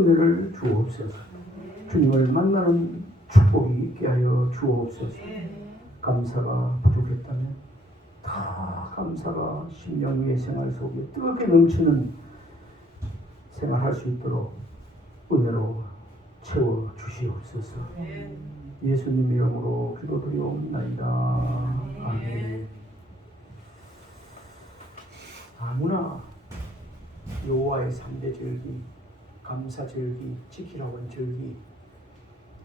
은혜를 주옵소서. 주님을 만나는 축복이 있게 하여 주옵소서. 감사가 부족했다면 다 감사가 심령 위의 생활 속에 뜨겁게 넘치는 생활할 수 있도록 은혜로 채워 주시옵소서. 예수님 이름으로 기도드리옵나이다. 아멘. 아무나 여호와의 3대 절기, 감사 절기, 지키라고 한 절기,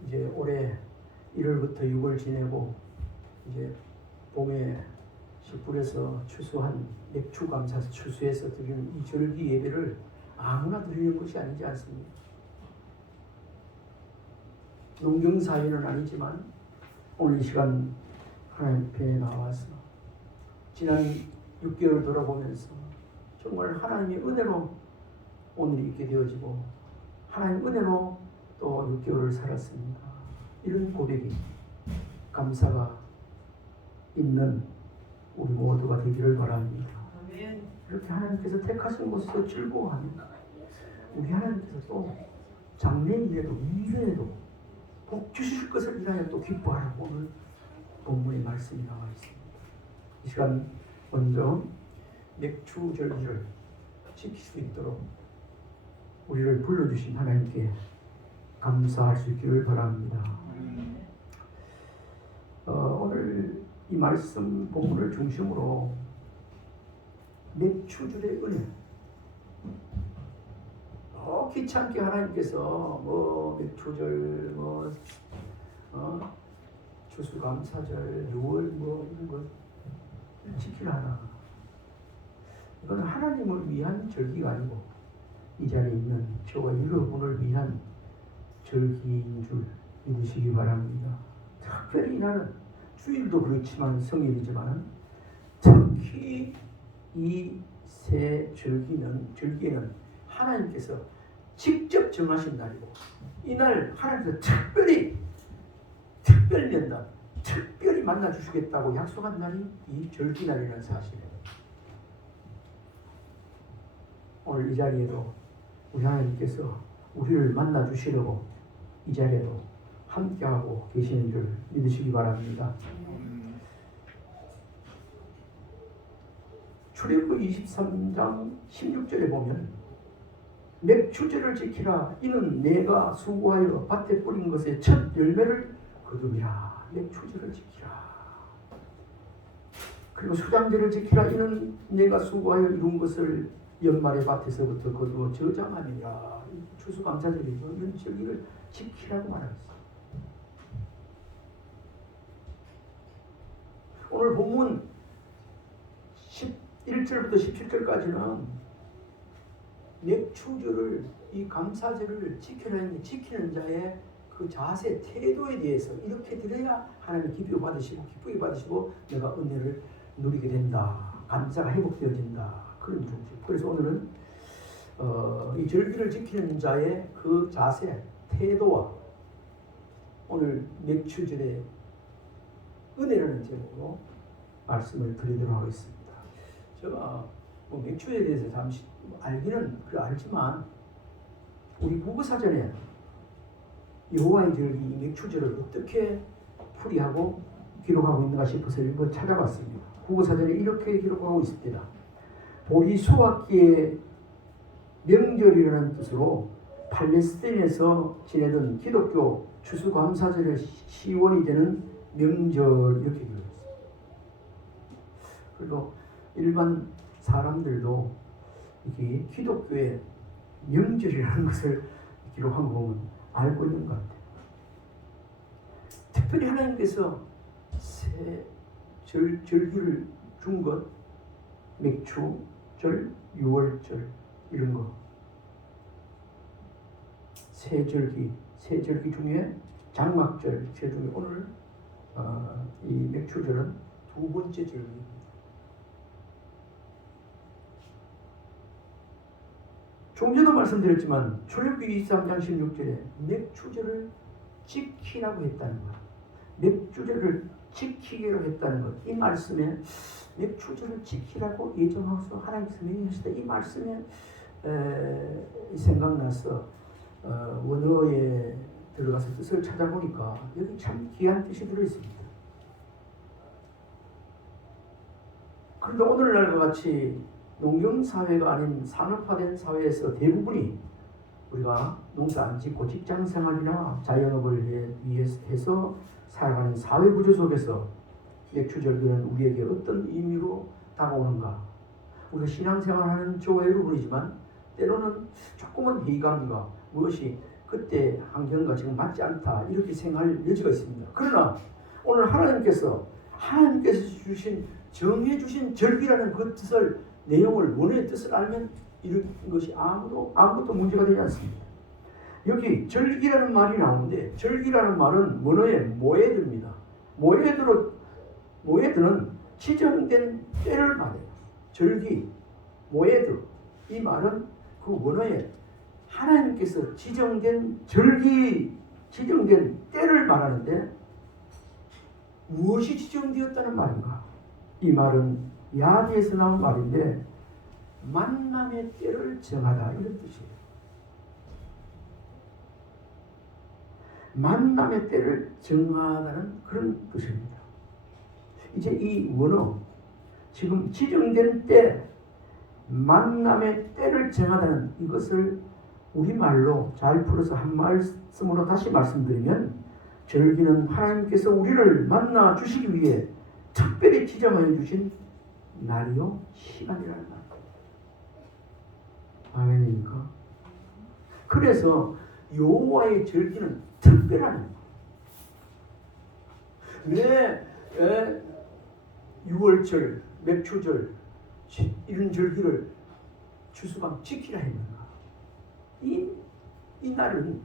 이제 올해 1월부터 6월 지내고 이제 봄에 식불에서 추수한 맥추 감사 추수해서 드리는 이 절기 예배를 아무나 드리는 것이 아니지 않습니까? 농경사회는 아니지만 오늘 이 시간 하나님 편에 나와서 지난 6개월 돌아보면서 정말 하나님의 은혜로 오늘이 있게 되어지고 하나님의 은혜로 또 6개월을 살았습니다. 이런 고백이 감사가 있는 우리 모두가 되기를 바랍니다. 이렇게 하나님께서 택하신 곳에서 즐거워합니다. 우리 하나님께서 또 장래일에도 미래에도 복 주실 것을 인하여 또 기뻐하라고 오늘 본문의 말씀이 나와 있습니다. 이 시간 먼저 맥추 절기를 지킬 수 있도록 우리를 불러주신 하나님께 감사할 수 있기를 바랍니다. 오늘 이 말씀 본문을 중심으로 맥추절의 은혜, 귀찮게 하나님께서 맥추절, 추수감사절, 6월 이런 거 지키라. 이건 하나님을 위한 절기가 아니고 이 자리에 있는 저와 여러분을 위한 절기인 줄 믿으시기 바랍니다. 특별히 나는 주일도 그렇지만 성일이지만 특히 이 세 절기에는 하나님께서 직접 정하신 날이고 이날 하나님께서 특별 면담, 특별히 만나 주시겠다고 약속한 날이 이 절기날이라는 사실이에요. 오늘 이 자리에도 우리 하나님께서 우리를 만나 주시려고 이 자리에도 함께하고 계시는 줄 믿으시기 바랍니다. 출애굽기 23장 16절에 보면 맥추절을 지키라. 이는 내가 수고하여 밭에 뿌린 것의 첫 열매를 거두리라. 맥추절을 지키라. 그리고 수장절을 지키라. 이는 내가 수고하여 이룬 것을 연말의 밭에서부터 거두어 저장하니라. 추수감사절이죠. 이런 절기를 지키라고 말하겠습니다. 오늘 본문 11절부터 17절까지는 맥추절을, 이 감사절을 지키는 자의 그 자세, 태도에 대해서 이렇게 드려야 하나님 기쁘게 받으시고 내가 은혜를 누리게 된다. 감사가 회복되어진다. 그런 중심. 그래서 오늘은 이 절기를 지키는 자의 그 자세, 태도와 오늘 맥추절의 은혜라는 제목으로 말씀을 드리도록 하겠습니다. 제가 맥추에 대해서 잠시 알기는 알지만 우리 국어사전에 여호와의 절기 맥추절을 어떻게 풀이하고 기록하고 있는가 싶어서 한번 찾아봤습니다. 국어사전에 이렇게 기록하고 있습니다. 보리 수확기의 명절이라는 뜻으로 팔레스타인에서 지내던 기독교 추수감사절의 시원이 되는 명절 이렇게 기록했습니다. 그리고 일반 사람들도 이게 기독교의 명절이라는 것을 기록한 거 보면 알고 있는 것 같아요. 특별히 하나님께서 새 절기를 준 것, 맥추절, 6월절 이런 거, 새 절기 중에 장막절, 제 중에 오늘 이 맥추절은 두 번째 절기입니다. 좀 전에도 말씀드렸지만 출애굽기 23장 16절에 맥추절을 지키라고 했다는 것, 맥추절을 지키기로 했다는 것, 이 말씀에 맥추절을 지키라고 예정하셔서 하나님께서 명령하실 때 이 말씀에 생각나서 원어에 들어가서 뜻을 찾아보니까 여기 참 귀한 뜻이 들어있습니다. 그런데 오늘날과 같이 농경사회가 아닌 산업화된 사회에서 대부분이 우리가 농사 안 짓고 직장생활이나 자영업을 위해서 살아가는 사회구조 속에서 맥추절기는 우리에게 어떤 의미로 다가오는가? 우리가 신앙생활하는 교회로 부르지만 때로는 조금은 회의감과 무엇이 그때 환경과 지금 맞지 않다 이렇게 생각할 여지가 있습니다. 그러나 오늘 하나님께서 정해주신 절기라는 그 뜻을 내용을 원어의 뜻을 알면 이런 것이 아무것도 문제가 되지 않습니다. 여기 절기라는 말이 나오는데 절기라는 말은 원어의 모에드입니다. 모에드는 지정된 때를 말해요. 절기, 모에드 이 말은 그 원어에 하나님께서 지정된 때를 말하는데 무엇이 지정되었다는 말인가? 이 말은 야디에서 나온 말인데 만남의 때를 정하다 이런 뜻이에요. 만남의 때를 정하다는 그런 뜻입니다. 이제 이 원어 지금 지정된 때 만남의 때를 정하다는 이것을 우리말로 잘 풀어서 한 말씀으로 다시 말씀드리면 절기는 하나님께서 우리를 만나 주시기 위해 특별히 지정하여 주신 날이요 시간이라는 말. 아멘입니까? 그래서 여호와의 절기는 특별한 왜 6월절, 맥추절 이런 절기를 주수방 지키라 했는가? 이 날은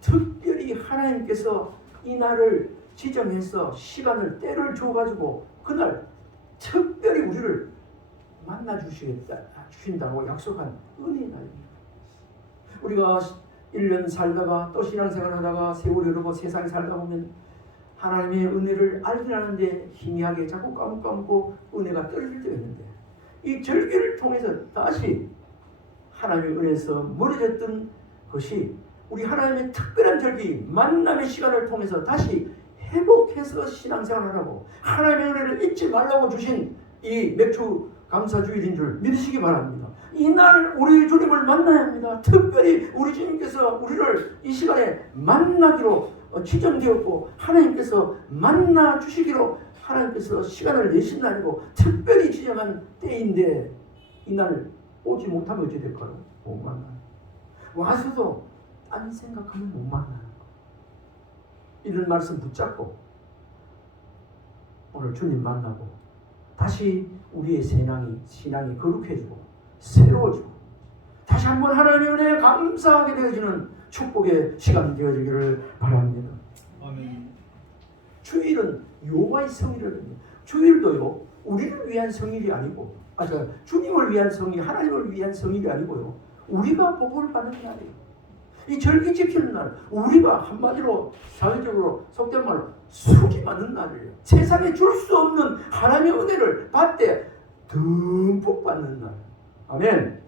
특별히 하나님께서 이 날을 지정해서 시간을 때를 줘가지고 그날 특별히 우리를 만나 주신다고 약속한 은혜의 날입니다. 우리가 1년 살다가 또 신앙생활 하다가 세월이 흐르고 세상에 살다 보면 하나님의 은혜를 알긴 하는데 희미하게 자꾸 까먹고 은혜가 떨어질 때가 있는데 이 절기를 통해서 다시 하나님의 은혜에서 멀어졌던 것이 우리 하나님의 특별한 절기 만남의 시간을 통해서 다시 회복해서 신앙생활하라고 하나님의 은혜를 잊지 말라고 주신 이 맥주 감사주일인 줄 믿으시기 바랍니다. 이날 우리 주님을 만나야 합니다. 특별히 우리 주님께서 우리를 이 시간에 만나기로 지정되었고 하나님께서 만나 주시기로 하나님께서 시간을 내신 날이고 특별히 지정한 때인데 이날 오지 못하면 어찌 될까요? 못 만나요. 와서도 딴 생각하면 못 만나요. 이런 말씀 붙잡고 오늘 주님 만나고 다시 우리의 신앙이 거룩해지고 새로워지고 다시 한번 하나님의 은혜에 감사하게 되어지는 축복의 시간이 되어지기를 바랍니다. 아멘. 주일은 여호와의 성일입니다. 주일도요 우리를 위한 성일이 아니고 주님을 위한 성일, 하나님을 위한 성일이 아니고요 우리가 복을 받는 날이에요. 이 절기 지키는 날, 우리가 한마디로 사회적으로 속된 말로 수지 맞는 날이에요. 세상에 줄 수 없는 하나님의 은혜를 받되 듬뿍 받는 날. 아멘.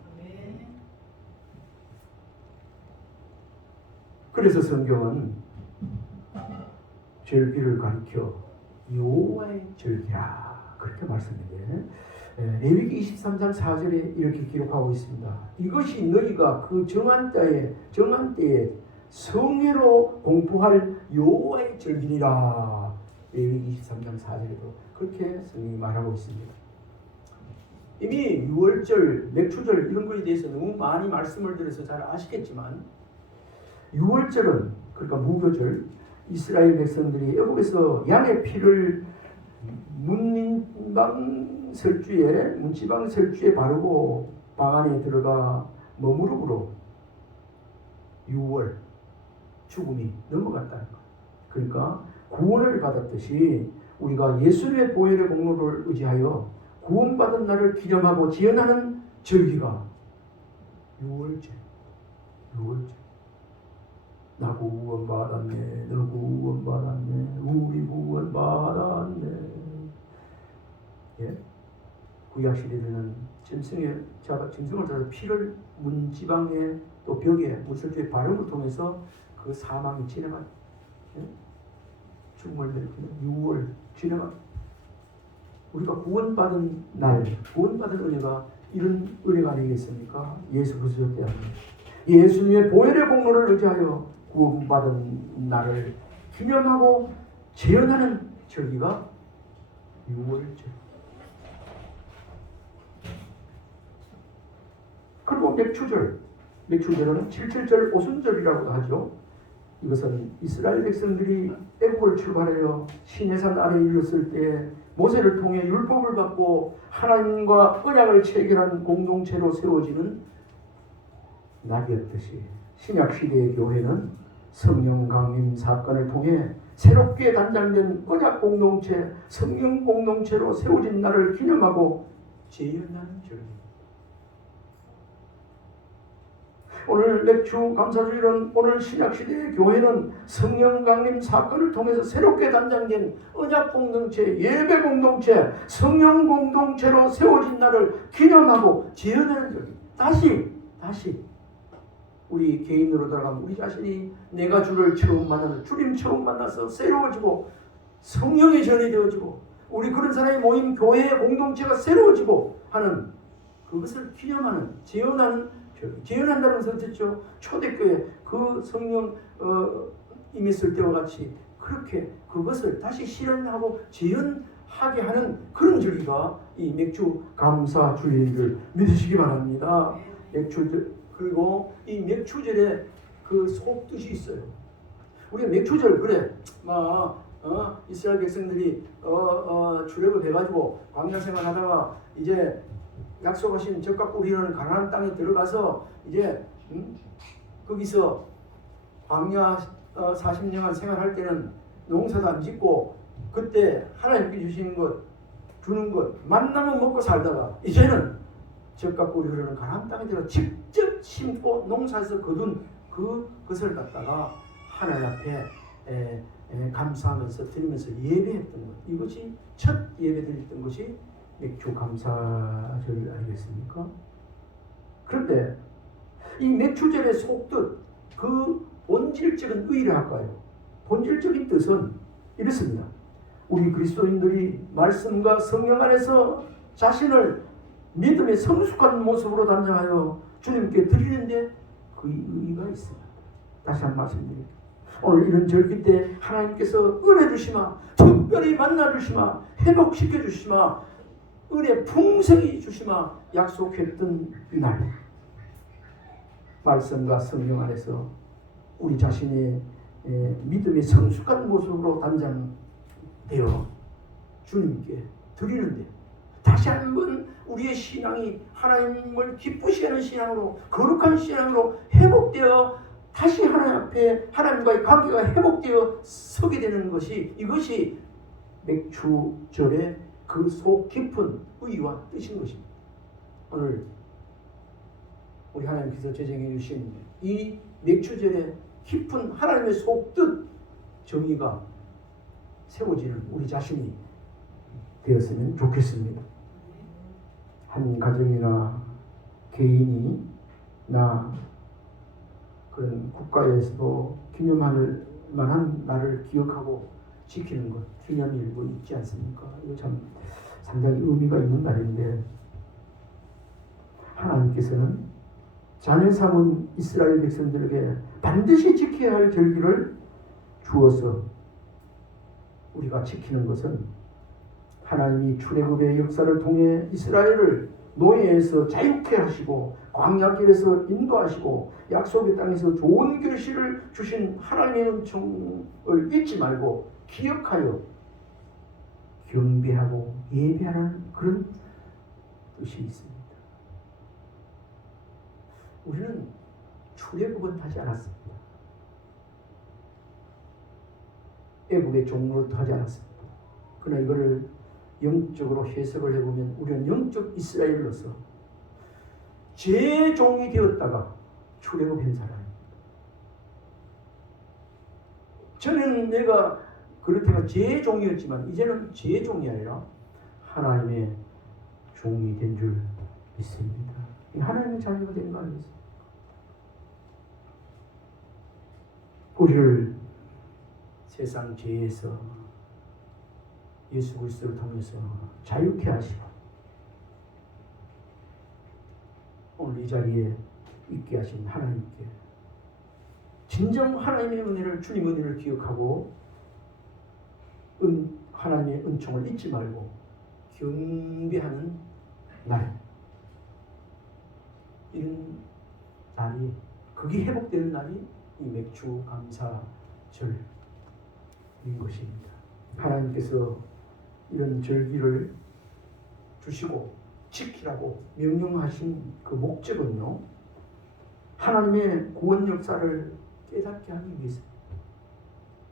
그래서 성경은 절기를 가리켜 여호와의 절기라 그렇게 말씀해요. 레위기 23장 4절에 이렇게 기록하고 있습니다. 이것이 너희가 그 정한 때에 성회로 공포할 여호와의 절기니라. 레위기 23장 4절에도 그렇게 성경이 말하고 있습니다. 이미 6월절, 맥추절 이런 것에 대해서 너무 많이 말씀을 드려서 잘 아시겠지만 6월절은 그러니까 무교절 이스라엘 백성들이 애국에서 양의 피를 문지방 설주에 바르고 방 안에 들어가 머무름으로 6월 죽음이 넘어갔다는 것. 그러니까 구원을 받았듯이 우리가 예수님의 보혈의 공로를 의지하여 구원받은 날을 기념하고 지연하는 절기가 6월절. 나 구원받았네, 너 구원받았네, 우리 구원받았네. 예? 구약 시대에는 짐승을 잡아 피를 문지방에 또 벽에 문설주의 발음을 통해서 그 사망이 지나간 죽음을 일으키는 6월 지나간 우리가 구원받은 날, 구원받은 은혜가 이런 은혜가 아니겠습니까? 예수 그리스도 때문에 예수님의 보혈의 공로를 의지하여 구원받은 날을 기념하고 재현하는 절기가 6월절. 그리고 맥추절, 맥추절은 칠칠절 오순절이라고도 하죠. 이것은 이스라엘 백성들이 애국을 출발하여 시내산 아래에 이르렀을 때 모세를 통해 율법을 받고 하나님과 언약을 체결한 공동체로 세워지는 날이었듯이 신약시대의 교회는 성령 강림 사건을 통해 새롭게 단장된 언약 공동체, 성령 공동체로 세워진 날을 기념하고 재현하는 절기입니다. 오늘 맥주 감사주일은 오늘 신약시대의 교회는 성령 강림 사건을 통해서 새롭게 단장된 언약 공동체, 예배 공동체, 성령 공동체로 세워진 날을 기념하고 재현하는 절기. 다시 우리 개인으로 돌아가면 우리 자신이 내가 주를 처음 만나서 주님 처음 만나서 새로워지고 성령의 전이 되어지고 우리 그런 사람이 모인 교회의 공동체가 새로워지고 하는 그것을 기념하는 재현하는 재현한다는 것은 어쨌죠? 초대교회 그 성령 임했을 때와 같이 그렇게 그것을 다시 실현하고 재현하게 하는 그런 절기가 이 맥주 감사 주일을 믿으시기 바랍니다. 맥주절 그리고 이 맥주절에 그 속뜻이 있어요. 우리가 맥주절 그래 이스라엘 백성들이 출애굽 해가지고 광야 생활하다가 이제 약속하신 적과 꿀이라는 가나안 땅에 들어가서 이제 거기서 광야 40년간 생활할 때는 농사도 안 짓고 그때 하나님께 주시는 것 주는 것 만나면 먹고 살다가 이제는 적과 꿀이 흐르는 가나안 땅에 들어 직접 심고 농사에서 거둔 그것을 갖다가 하나님 앞에 감사하면서 드리면서 예배했던 것 이것이 첫 예배 드렸던 것이 맥주 감사절 아니겠습니까? 그런데 이 맥주절의 속뜻 그 본질적인 의의를 할까요? 본질적인 뜻은 이렇습니다. 우리 그리스도인들이 말씀과 성령 안에서 자신을 믿음의 성숙한 모습으로 단장하여 주님께 드리는데 그 의의가 있습니다. 다시 한 말씀드립니다. 오늘 이런 절기 때 하나님께서 은혜 주시마 특별히 만나 주시마 회복시켜 주시마 은혜 풍성히 주시마 약속했던 날 말씀과 성령 안에서 우리 자신의 믿음의 성숙한 모습으로 단장되어 주님께 드리는데 다시 한번 우리의 신앙이 하나님을 기쁘시게 하는 신앙으로 거룩한 신앙으로 회복되어 다시 하나님 앞에 하나님과의 관계가 회복되어 서게 되는 것이 이것이 맥주절의 그 속 깊은 의의와 뜻인 것입니다. 오늘 우리 하나님께서 제정해 주신 이 맥주절의 깊은 하나님의 속뜻 정의가 세워지는 우리 자신이 되었으면 좋겠습니다. 한 가정이나 개인이 나 그런 국가에서도 기념할 만한 날을 기억하고 지키는 것, 기념일 뭐 있지 않습니까? 이거 참 상당히 의미가 있는 날인데 하나님께서는 자녀 삼은 이스라엘 백성들에게 반드시 지켜야 할 절기를 주어서 우리가 지키는 것은 하나님이 출애굽의 역사를 통해 이스라엘을 노예에서 자유케 하시고 광야길에서 인도하시고 약속의 땅에서 좋은 결실을 주신 하나님의 은총을 잊지 말고 기억하여 경배하고 예배하는 그런 뜻이 있습니다. 우리는 출애굽은 하지 않았습니다. 애국의 종로도 하지 않았습니다. 그러나 이거를 영적으로 해석을 해보면 우리는 영적 이스라엘로서 제종이 되었다가 출애굽한 사람입니다. 전에는 내가 그렇다가 제종이었지만 이제는 제종이 아니라 하나님의 종이 된 줄 믿습니다. 하나님의 자녀가 된 거 아니겠습니까? 우리를 세상 죄에서 예수 그리스도를 통해서 자유케 하시고 오늘 이 자리에 있게 하신 하나님께 진정 하나님의 은혜를, 주님의 은혜를 기억하고 하나님의 은총을 잊지 말고 경배하는 날, 이런 날이, 그게 회복되는 날이 이 맥주 감사절인 것입니다. 하나님께서 이런 절기를 주시고 지키라고 명령하신 그 목적은요, 하나님의 구원 역사를 깨닫게 하기 위해서입니다.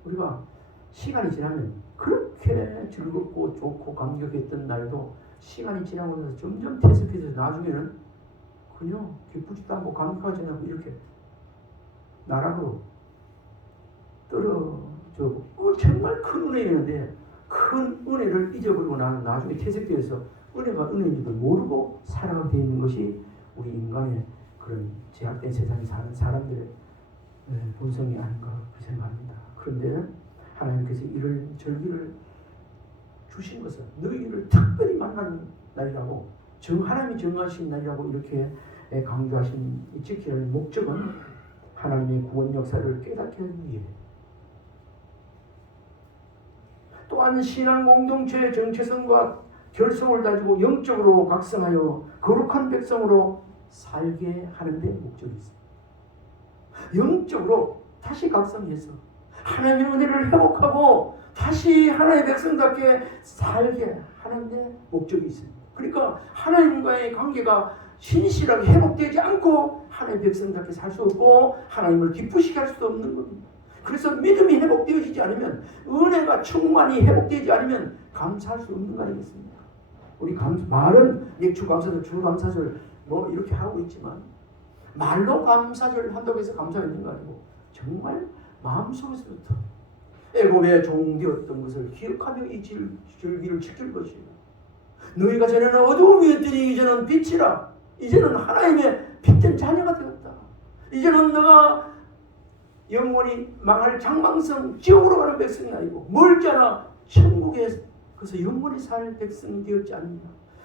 우리가 시간이 지나면 그렇게 즐겁고 좋고 감격했던 날도 시간이 지나고 나서 점점 퇴색해서 나중에는 그냥 기쁘지도 않고 감격하지 않고 이렇게 나락으로 떨어져고, 정말 큰 은혜였는데 큰 은혜를 잊어버리고 나중에 퇴색되어서 은혜가 은혜인지도 모르고 살아가게 되어 있는 것이 우리 인간의 그런 제약된 세상에 사는 사람들의 본성이 아닌가 그렇게 생각합니다. 그런데 하나님께서 이런 절기를 주신 것은 너희를 특별히 만난 날이라고, 하나님이 정하신 날이라고 이렇게 강조하신 이 지키라는 목적은 하나님의 구원 역사를 깨닫게 하기 위해, 또한 신앙 공동체의 정체성과 결성을 가지고 영적으로 각성하여 거룩한 백성으로 살게 하는 데 목적이 있습니다. 영적으로 다시 각성해서 하나님의 은혜를 회복하고 다시 하나님의 백성답게 살게 하는 데 목적이 있습니다. 그러니까 하나님과의 관계가 신실하게 회복되지 않고 하나님의 백성답게 살 수 없고 하나님을 기쁘시게 할 수도 없는 겁니다. 그래서 믿음이 회복되어지지 않으면, 은혜가 충만히 회복되지 않으면 감사할 수 없는 거 아니겠습니까? 우리 말은 맥주 감사절, 주 감사절 뭐 이렇게 하고 있지만, 말로 감사절 한다고 해서 감사가 있는 거 아니고 정말 마음속에서부터 애굽의 종되었던 것을 기억하며 이 절기를 지킬 것이요, 너희가 전에는 어두움이었더니 이제는 빛이라, 이제는 하나님의 빛된 자녀가 되었다. 이제는 너가 영원히 망할 장망성 지옥으로 가는 백성이 아니고 멀잖아 천국에 그래서 영원히 살 백성이 되었지 않느냐,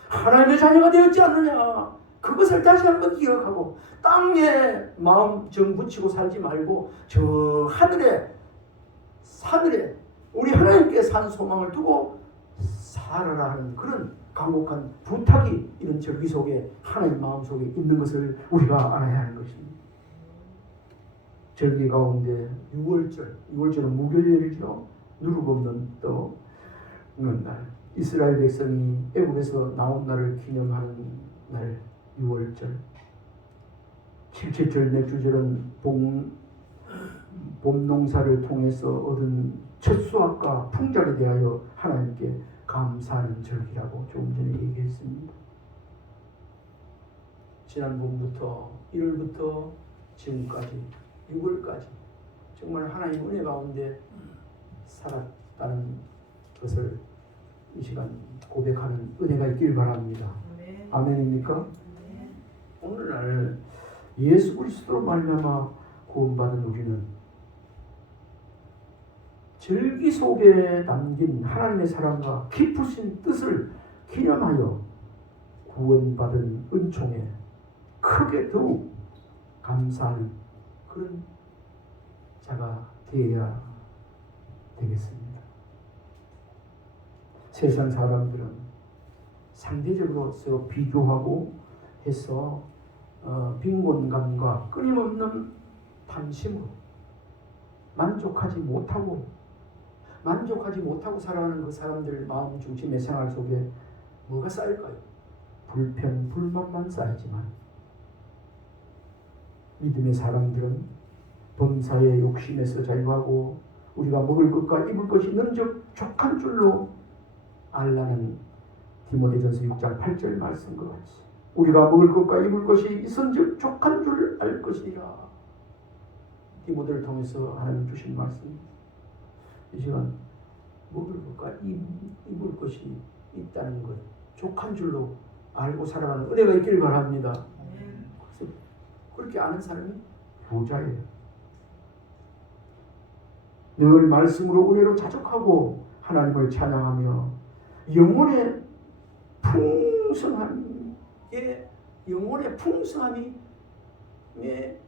하나님의 자녀가 되었지 않느냐. 그것을 다시 한번 기억하고 땅에 마음 정 붙이고 살지 말고 저 하늘에 하늘에 우리 하나님께 산 소망을 두고 살아라 하는 그런 간곡한 부탁이 이런 절기 속에 하나님 마음 속에 있는 것을 우리가 알아야 하는 것입니다. 절기 가운데 6월절은 무교절이죠. 누룩 없는 떡 먹는 날, 이스라엘 백성이 애굽에서 나온 날을 기념하는 날 6월절, 칠칠절 맥주절은 봄 농사를 통해서 얻은 첫 수확과 풍작에 대하여 하나님께 감사하는 절기라고 조금 전에 얘기했습니다. 지난 봄부터 1월부터 지금까지 6월까지 정말 하나님 은혜 가운데 살았다는 것을 이 시간 고백하는 은혜가 있길 바랍니다. 아멘입니까? 오늘날 예수 그리스도로 말미암아 구원받은 우리는 절기 속에 담긴 하나님의 사랑과 깊으신 뜻을 기념하여 구원받은 은총에 크게 더욱 감사하는 그런 자가 되어야 되겠습니다. 세상 사람들은 상대적으로 서로 비교하고 해서 빈곤감과 끊임없는 탐심으로 만족하지 못하고 살아가는 그 사람들 마음 중심의 생활 속에 뭐가 쌓일까요? 불평, 불만만 쌓이지만 믿음의 사람들은 범사의 욕심에서 자유하고 우리가 먹을 것과 입을 것이 있는 즉 족한 줄로 알라는 디모데전서 6장 8절 말씀과 같이 우리가 먹을 것과 입을 것이 있은즉 족한 줄 알 것이라. 디모데를 통해서 하나님 주신 말씀입니다. 이 시간 먹을 것과 입을 것이 있다는 것, 족한 줄로 알고 살아가는 은혜가 있기를 바랍니다. 그렇게 아는 사람이 부자예요. 늘 말씀으로 은혜로 자족하고 하나님을 찬양하며 영혼의 풍성함에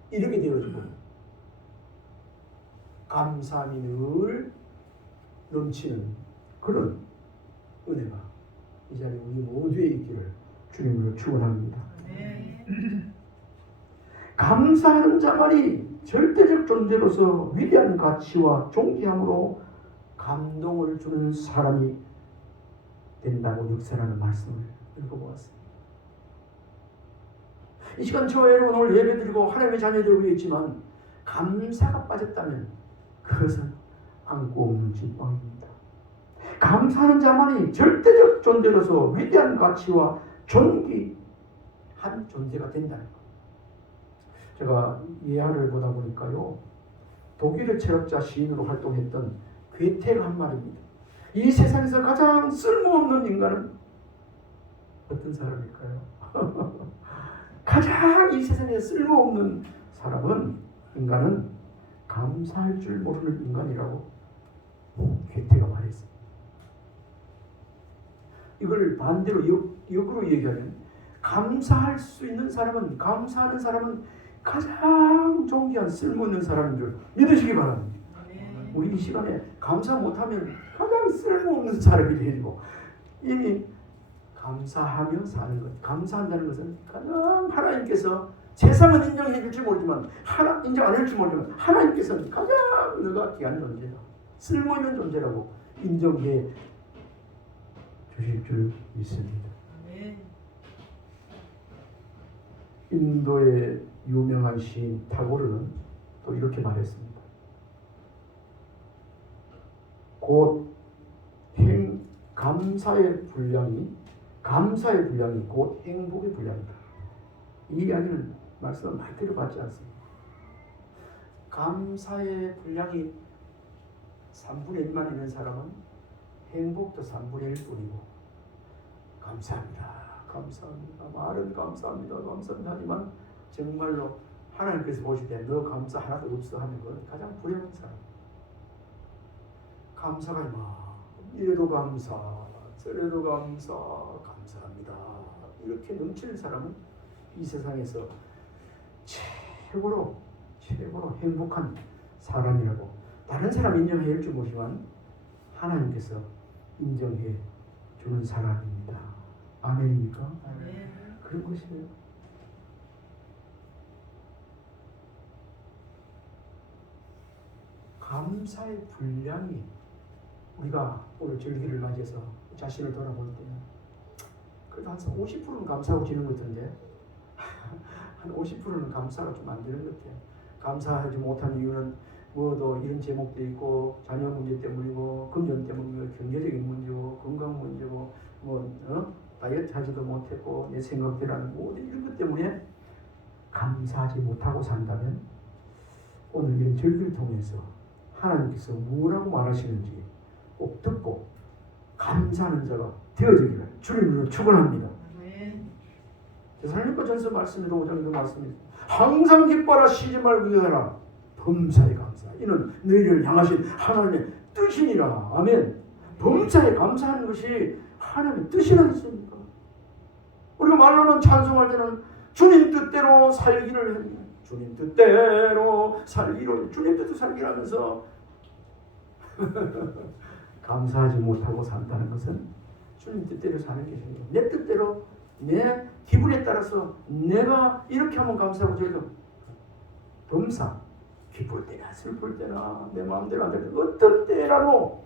이르게 되어지고 감사함이 늘 넘치는 그런 은혜가 이 자리에 우리 모두에 있기를 주님으로 축원합니다. 감사하는 자만이 절대적 존재로서 위대한 가치와 존귀함으로 감동을 주는 사람이 된다고 역사라는 말씀을 읽어보았습니다. 이 시간 저와 여러분 오늘 예배드리고 하나님의 자녀들을 위해 있지만 감사가 빠졌다면 그것은 안고 없는 진방입니다. 감사하는 자만이 절대적 존재로서 위대한 가치와 존귀한 존재가 된다는 것. 제가 예화를 보다 보니까요, 독일의 철학자 시인으로 활동했던 괴테가 한 말입니다. 이 세상에서 가장 쓸모없는 인간은 어떤 사람일까요? 가장 이 세상에 쓸모없는 인간은 감사할 줄 모르는 인간이라고 괴테가 말했습니다. 이걸 반대로 역으로 얘기하면 감사하는 사람은 가장 존귀한 쓸모있는 사람인 줄 믿으시기 바랍니다. 우리 이 시간에 감사 못하면 가장 쓸모없는 사람이 되고 이미 감사하며 사는 것, 감사한다는 것은 가장 하나님께서 세상은 인정해 줄지 모르지만 인정 안 할지 모르지만 하나님께서는 가장 너가 귀한 존재다, 쓸모있는 존재라고 인정해 주실 줄 믿습니다. 인도의 유명한 시인 타고르는 또 이렇게 말했습니다. 곧 감사의 분량이 곧 행복의 분량이다. 이 이야기는 말씀을 많이 들어봤지 않습니까? 감사의 분량이 3분의 1만 있는 사람은 행복도 3분의 1뿐이고 감사합니다. 말은 감사합니다. 하지만 정말로 하나님께서 보실 때 너 감사 하나도 없어 하는 건 가장 불행한 사람. 감사가 이래도 감사, 저래도 감사합니다. 이렇게 넘치는 사람은 이 세상에서 최고로 행복한 사람이라고 다른 사람 인정해 줄 모르지만 하나님께서 인정해 주는 사람입니다. 아멘입니까? 아멘. 그런 것이에요. 감사의 분량이 우리가 오늘 절기를 맞이해서 자신을 돌아볼 때는 그래도 한 50%는 감사하고 지는 것 같은데 한 50%는 감사가 좀 안 되는 것 같아요. 감사하지 못한 이유는 뭐도 이런 제목도 있고 자녀 문제 때문이고 금전 때문이고 경제적인 문제고 건강 문제고 다이어트 하지도 못했고 내 생각대로는 모든 이런 것 때문에 감사하지 못하고 산다면 오늘 이런 절기를 통해서 하나님께서 뭐라고 말하시는지 꼭 듣고 감사하는 자가 되어지기를 주님으로 축원합니다. 데살로니가전서 말씀에도 5장에도 말씀입니다. 항상 기뻐라, 쉬지 말고 기도하라, 범사에 감사. 이는 너희를 향하신 하나님의 뜻이니라. 아멘. 범사에 감사하는 것이 하나님의 뜻이라 했습니까? 우리가 말로는 찬송할 때는 주님 뜻대로 살기를 합니다. 주님 뜻대로 살기를, 주님 뜻대로 살기를 하면서 감사하지 못하고 산다는 것은 주님 뜻대로 사는 게 아니에요. 내 뜻대로 내 기분에 따라서 내가 이렇게 하면 감사하고 저래도 범사, 기쁠 때나 슬플 때나 내 마음대로 안 될 때 어떤 때라도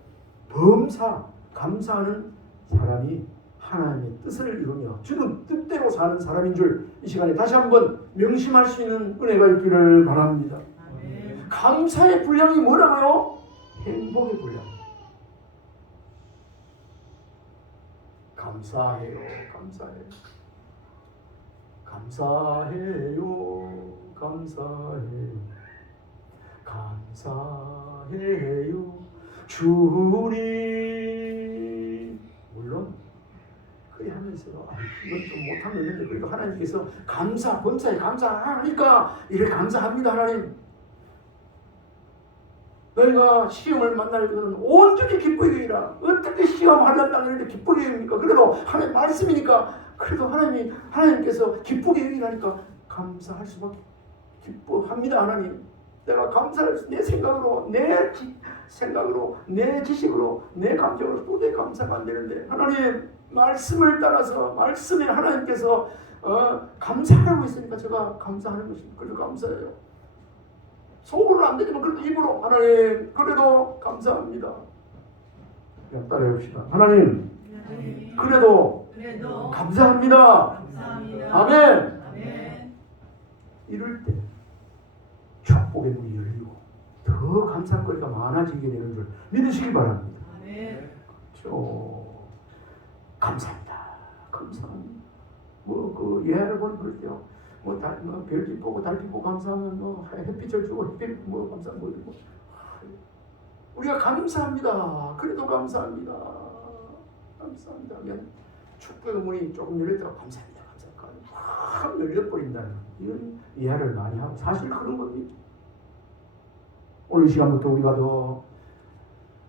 범사, 감사하는 사람이 하나님의 뜻을 이루며 주는 뜻대로 사는 사람인 줄 이 시간에 다시 한번 명심할 수 있는 은혜가 있기를 바랍니다. 아멘. 감사의 분량이 뭐라고요? 행복의 분량. 감사해요. 감사해요 주님. 물론 그리 하면서 있어요. 이건 좀 못하면 되는데 그래도 하나님께서 범사에 감사하니까 이래 감사합니다. 하나님. 너희가 시험을 만날 때는 온전히 기쁘게 여기라. 어떻게 시험하려고 하는데 기쁘게 여깁니까? 그래도 하나님 말씀이니까 그래도 하나님께서 기쁘게 여기라니까 감사할 수밖에. 기뻐합니다. 하나님. 내가 감사할 내 생각으로 내 지식으로 내 감정으로 도저히 감사가 안 되는데 하나님 말씀을 따라서 말씀에 하나님께서 감사하라고 했으니까 제가 감사하는 것입니다. 그래도 감사해요. 속으로는 안 되지만 그래도 입으로 하나님 그래도 감사합니다. 그냥 따라해봅시다. 하나님 그래도 감사합니다. 아멘. 이럴 때 축복의 문이 열리고 더 감사거리가 많아지게 되는 줄 믿으시기 바랍니다. 감사합니다. 감사합니다. 그 예를 보니 그럴때요. 별빛 보고 달빛 보고 감사하면 햇빛을 주고 햇빛 보고 감사하면 이러고 우리가 감사합니다. 그래도 감사합니다. 감사합니다. 하면 축복의 문이 조금 열렸다가 감사합니다. 확 열려버린다는 이런 이해를 많이 하고 사실 그런 겁니다. 오늘 시간부터 우리가 더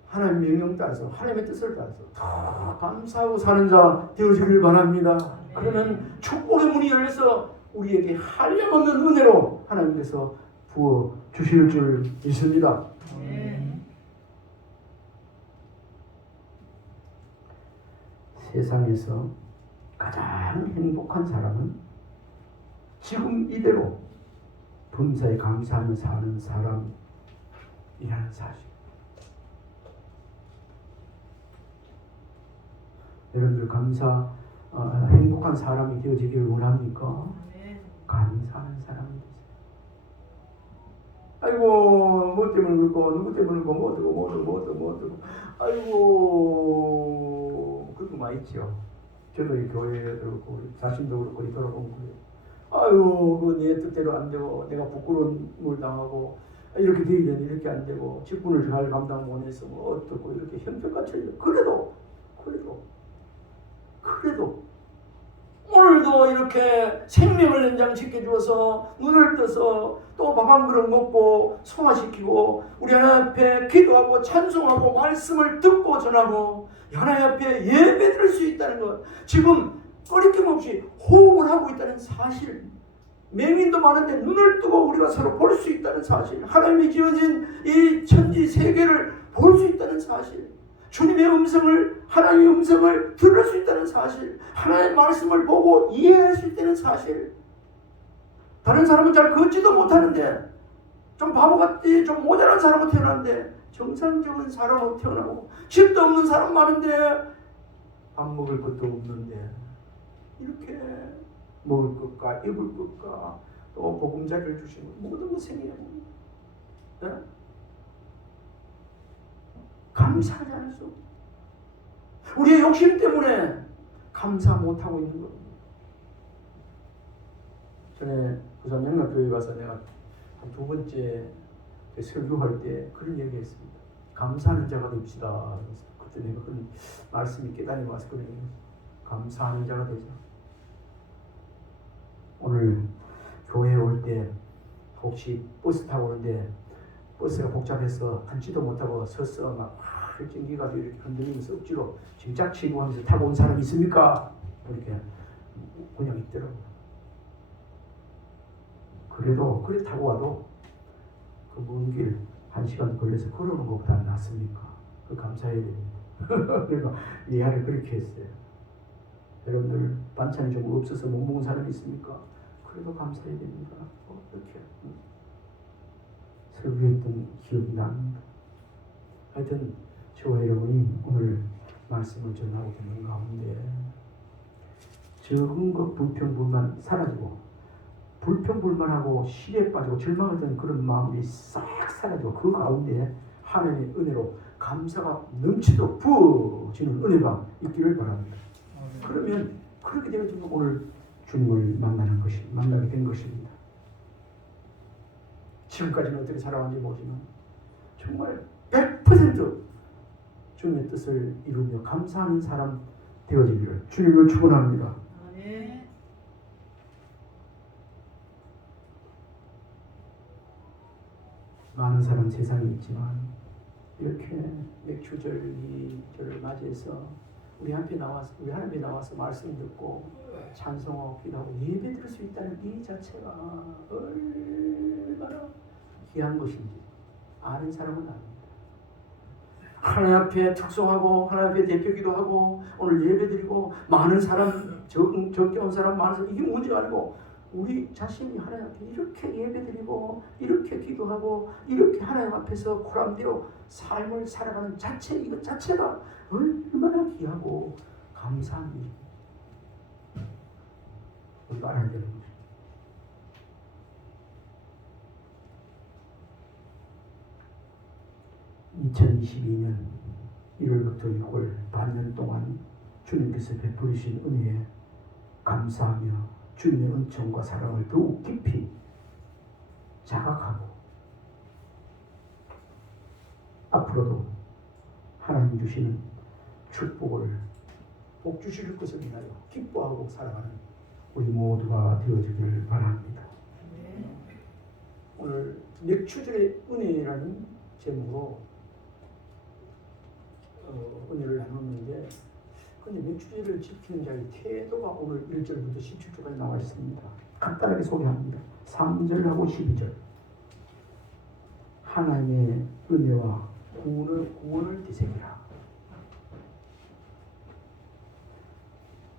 하나님 명령 따라서 하나님의 뜻을 따라서 더 감사하고 사는 자 되어지길 바랍니다. 그러면 축복의 문이 열려서 우리에게 한량없는 은혜로 하나님께서 부어 주실 줄 믿습니다. 세상에서 가장 행복한 사람은 지금 이대로 범사에 감사하며 사는 사람이라는 사실. 여러분들 행복한 사람이 되어지기를 원합니까? 감사하는 사람이 되세요. 아이고 뭐 때문에 그렇고 누구 때문에 그렇고 뭐 어쩌고 아이고 그런 거 많이 있죠. 저도 이 교회에 들었고 자신도 그렇고 돌아보면 그래요. 아유, 내 뜻대로 안 되고 내가 부끄러움을 당하고 이렇게 되기는 이렇게 안 되고 직분을 잘 감당 못해서 뭐 어떻고 이렇게 형편같이 그래도 오늘도 이렇게 생명을 연장시켜 주어서 눈을 떠서 또 밥 한 그릇 먹고 소화시키고 우리 하나님 앞에 기도하고 찬송하고 말씀을 듣고 전하고 하나님 앞에 예배드릴 수 있다는 것, 지금 꺼리낌 없이 호흡을 하고 있다는 사실, 맹인도 많은데 눈을 뜨고 우리가 서로 볼 수 있다는 사실, 하나님이 지어진 이 천지 세계를 볼 수 있다는 사실, 주님의 음성을, 하나님의 음성을 들을 수 있다는 사실, 하나님의 말씀을 보고 이해할 수 있다는 사실. 다른 사람은 잘 걷지도 못하는데 좀 바보같이 좀 모자란 사람으로 태어났는데 정상적인 사람으로 태어나고, 집도 없는 사람 많은데 밥 먹을 것도 없는데 이렇게 먹을 것과 입을 것과 또 보금자리를 주시는 모든 것 생겨요. 네? 감사하지 않을 수 없어요. 우리의 욕심 때문에 감사 못하고 있는 겁니다. 전에 부산 영락교회 가서 내가 한 두 번째 설교할 때 그런 얘기 했습니다. 감사하는 자가 됩시다. 그때 내가 그런 말씀이 깨달음이 와서 그런 얘기 했습니다. 감사하는 자가 되자. 오늘 교회에 올 때 혹시 버스 타고 오는데 버스가 복잡해서 앉지도 못하고 서서 막 찡기가지고 이렇게 흔들리면서 억지로 짐짝치고 하면서 타고 온 사람 있습니까? 이렇게 그냥 있더라고요. 그래도 그래 타고 와도 그 먼 길 1시간 걸려서 걸어오는 것보다 낫습니까? 그 감사해야 됩니다. 그러니까 이해를 그렇게 했어요. 여러분들 반찬이 좀 없어서 못 먹은 사람이 있습니까? 그래도 감사해야 됩니다. 이렇게 설교했던 기억이 납니다. 하여튼 저와 여러분이 오늘 말씀을 전하고 있는 가운데 적은 것 불평불만 사라지고, 불평불만하고 시대에 빠지고 절망했던 그런 마음이 싹 사라지고, 그 가운데 하나님의 은혜로 감사가 넘치도록 부어지는 은혜가 있기를 바랍니다. 그러면 그렇게 되면 지금 오늘 주님을 만나게 된 것입니다. 지금까지는 어떻게 살아왔는지 모르지만 정말 100% 주님의 뜻을 이루며 감사하는 사람 되어지기를 주님을 축원합니다. 아멘. 많은 사람 세상에 있지만 이렇게 맥주절 이 절을 맞이해서 우리 하나님에 나와서 말씀 듣고 찬송하고 기도하고 예배 드릴 수 있다는 이 자체가 얼마나 귀한 것인지 아는 사람은 압니다. 하나님 앞에 특송하고 하나님 앞에 대표기도 하고 오늘 예배 드리고 많은 사람 적게 온 사람 많은 사람 이게 문제가 아니고 우리 자신이 하나님 앞에 이렇게 예배 드리고 이렇게 기도하고 이렇게 하나님 앞에서 코람되어 삶을 살아가는 자체 이것 자체가 얼마나 귀하고 감사한 일입니다. 우리가 알아야 되는 것입니다. 2022년 1월부터 6월 반년 동안 주님께서 베풀으신 은혜에 감사하며 주님의 은총과 사랑을 더욱 깊이 자각하고 앞으로도 하나님 주시는 축복을 복 주실 것을 인하여 기뻐하고 살아가는 우리 모두가 되어지기를 바랍니다. 오늘 맥주절의 은혜라는 제목으로 은혜를 나눴는데 근데 맥주절을 지키는 자의 태도가 오늘 1절부터 17절까지 나와 있습니다. 간단하게 소개합니다. 3절하고 12절 하나님의 은혜와 구원을 되새기라.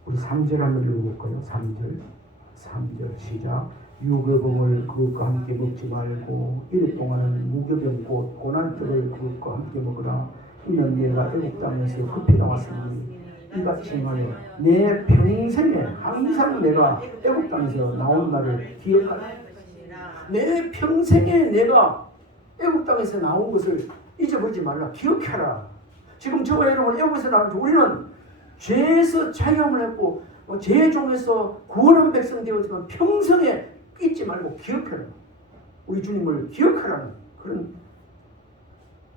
우리 3절 한번 읽어볼까요? 3절 시작. 유교병을 그것과 함께 먹지 말고 이릇 동안은 무교병 곧 고난떡을 그것과 함께 먹으라. 이는 내가 애국 땅에서 급히 나왔으니 이같이 행하여 내 평생에 항상 내가 애국 땅에서 나온 날을 기억하라. 내 평생에 내가 애국 땅에서 나온 것을 잊어버리지 말라. 기억하라. 지금 저와 여러분 애국에서 나온 우리는 죄에서 자유함을 했고 죄 중에서 구원한 백성 되었지만 평생에 잊지 말고 기억하라. 우리 주님을 기억하라는 그런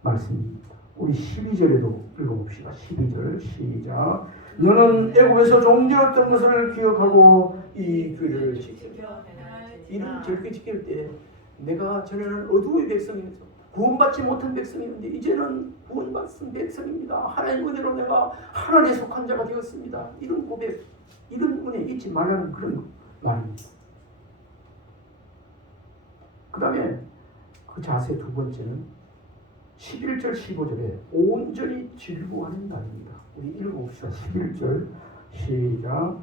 말씀입니다. 우리 12절에도 읽어봅시다. 12절 시작. 너는 애국에서 종되었던 것을 기억하고 이 규례를 지키라. 이를 절개 지킬 때 내가 전에는 어두운 백성이면서 구원받지 못한 백성이었는데 이제는 구원받은 백성입니다. 하나님 은혜로 내가 하나님에 속한 자가 되었습니다. 이런 고백, 이런 은혜 잊지 말라는 그런 말입니다. 그 다음에 그 자세 두 번째는 11절 15절에 온전히 즐거워하는 날입니다. 우리 읽어봅시다. 11절 시작.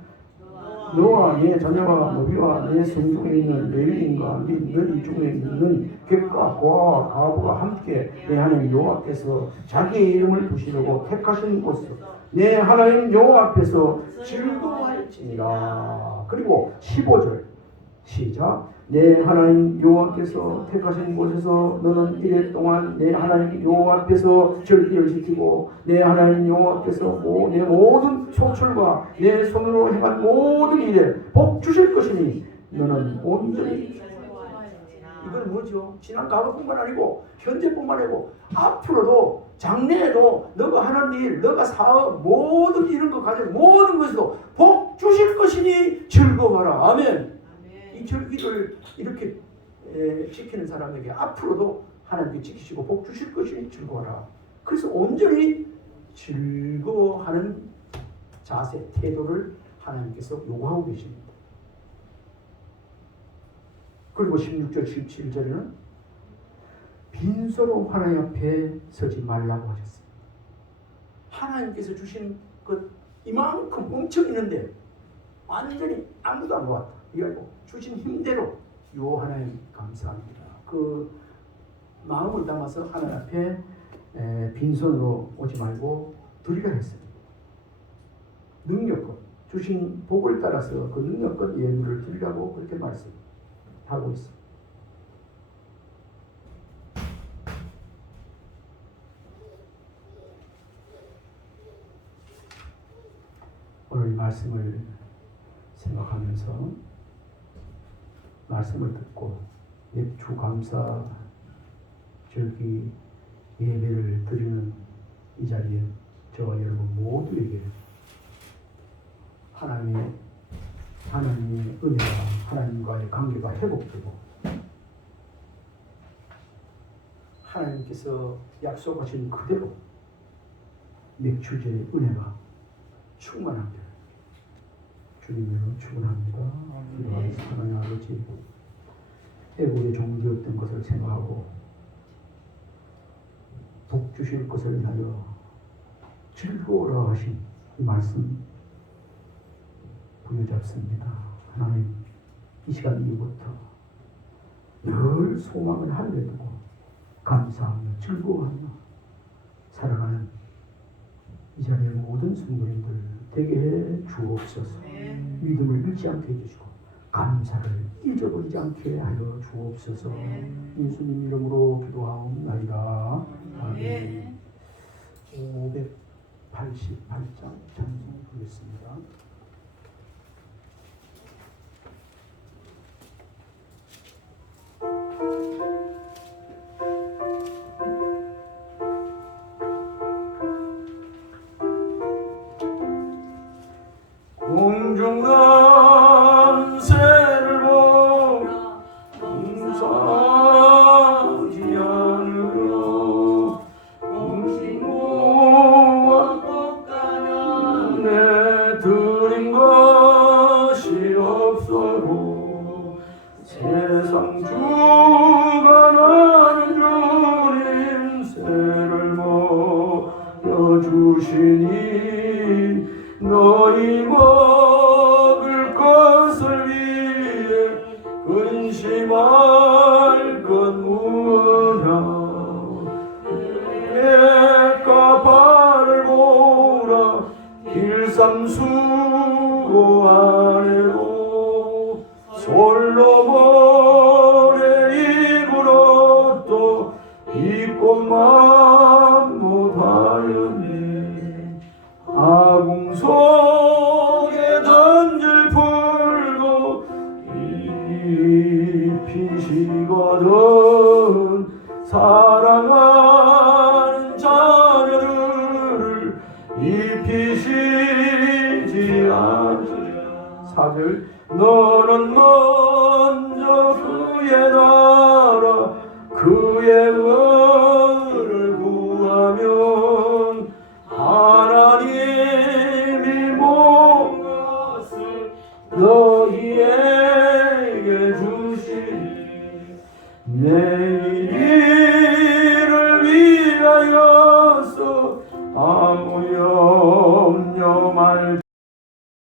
너와 네 자녀와 너비와 네 성중에 있는 레위인과 너희 중에 있는 객과 고아와 가부가 함께 내 하나님 여호와 앞에서 자기의 이름을 부시려고 택하신 곳에 내 하나님 여호와 앞에서 즐거워할지니라. 그리고 15절 시작. 내 하나님 여호와께서 택하신 곳에서 너는 이래 동안 내 하나님 여호와 앞에서 절기를 지키고 내 하나님 여호와께서 내 모든 소출과 내 손으로 행한 모든 일에 복 주실 것이니 너는 온전히. 이건 뭐죠? 지난 과거뿐만 아니고 현재뿐만 아니고 앞으로도 장래에도 너가 하는 일, 너가 사업, 모든 이런 거 가지고 모든 것에도 복 주실 것이니 즐거워하라. 아멘. 이 절기를 이렇게 지키는 사람에게 앞으로도 하나님께 지키시고 복 주실 것이니 즐거워라. 그래서 온전히 즐거워하는 자세, 태도를 하나님께서 요구하고 계십니다. 그리고 16절, 17절에는 빈소로 하나님 앞에 서지 말라고 하셨습니다. 하나님께서 주신 것 이만큼 엄청 있는데 완전히 아무도 안 놓았다. 이거 주신 힘대로 요 하나님 감사합니다. 그 마음을 담아서 하나님 앞에 빈손으로 오지 말고 드리라 했습니다. 능력껏 주신 복을 따라서 그 능력껏 예물을 드리라고 그렇게 말씀하고 있습니다. 오늘 말씀을 생각하면서 말씀을 듣고 맥주 감사 절기 예배를 드리는 이 자리에 저와 여러분 모두에게 하나님의 은혜가 하나님과의 관계가 회복되고 하나님께서 약속하신 그대로 맥주제의 은혜가 충만하게 주님으로 축원합니다. 기도하겠습니다. 하나님 아버지, 애국의 종되었던 것을 생각하고 복 주실 것을 위하여 즐거워라 하신 이 말씀 부여잡습니다. 하나님, 이 시간 이후부터 늘 소망을 하늘에 두고 감사하며 즐거워하며 살아가는 이 자리의 모든 성도님들 되게 해 주옵소서. 믿음을 잃지 않게 해주시고 감사를 잊어버리지 않게 하여 주옵소서. 예수님 이름으로 기도하옵나이다. 아멘. 588장 찬송 부르겠습니다. 공중난 새를 보라 공사하지 않으려 공신고와 꽃가냐 내 드린 것이 없어도 세상 주관하는 주님 새를 먹여주시니 너희 먹을 것을 위해 근심할 건 무엇냐 내가 발을 보라 길삼수고 아래로 솔로몬의 입을 옷도 입고만 못하였네 아궁 속에 던질 풀도 입히시거든 사랑하는 자녀들을 입히시지 않으랴 4절 너는 먼저 그의 나라 그의 의를 구하면 하나님이 모든 것을 너희에게 주시니 내